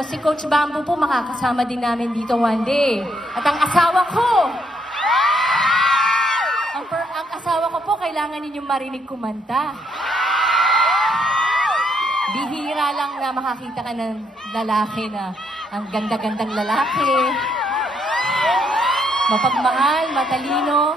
O si Coach Bamboo po, makakasama din namin dito one day. At ang asawa ko, ang asawa ko po, kailangan ninyong marinig kumanta. Bihira lang na makakita ka ng lalaki na ang ganda-gandang lalaki. Mapagmahal, matalino.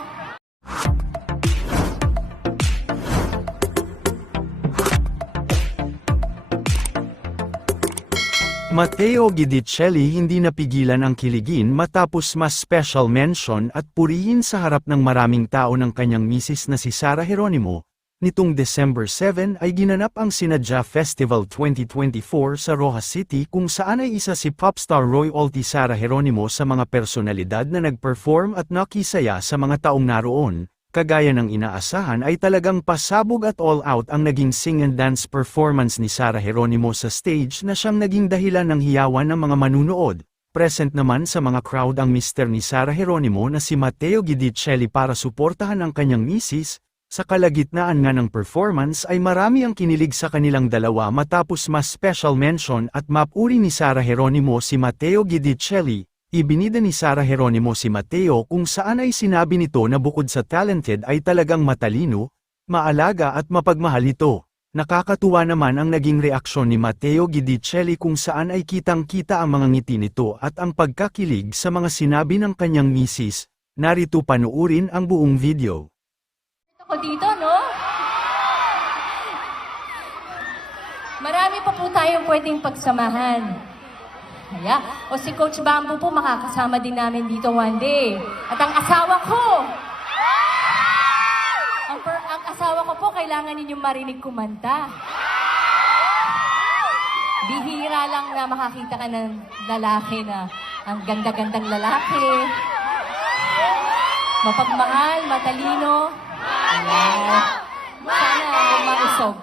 Matteo Guidicelli hindi napigilan ang kiligin matapos mas special mention at purihin sa harap ng maraming tao ng kanyang misis na si Sara Geronimo. Nitong December 7 ay ginanap ang Sinadya Festival 2024 sa Rojas City kung saan ay isa si popstar Roy Alti Sara Geronimo sa mga personalidad na nag-perform at nakisaya sa mga taong naroon. Kagaya ng inaasahan ay talagang pasabog at all out ang naging sing and dance performance ni Sara Geronimo sa stage na siyang naging dahilan ng hiyawan ng mga manunood. Present naman sa mga crowd ang mister ni Sara Geronimo na si Matteo Guidicelli para suportahan ang kanyang misis. Sa kalagitnaan nga ng performance ay marami ang kinilig sa kanilang dalawa matapos mas special mention at mapuri ni Sara Geronimo si Matteo Guidicelli. Ibinida ni Sara Geronimo si Matteo kung saan ay sinabi nito na bukod sa talented ay talagang matalino, maalaga at mapagmahal ito. Nakakatuwa naman ang naging reaksyon ni Matteo Guidicelli kung saan ay kitang-kita ang mga ngiti nito at ang pagkakilig sa mga sinabi ng kanyang misis. Narito panuurin ang buong video. Ako dito, no? Marami pa po tayong pwedeng pagsamahan. O si Coach Bamboo po, makakasama din namin dito one day. At ang asawa ko, ang asawa ko po, kailangan ninyong marinig kumanta. Bihira lang na makakita ka ng lalaki na ang ganda-gandang lalaki. Mapagmahal, matalino. Sana mausog.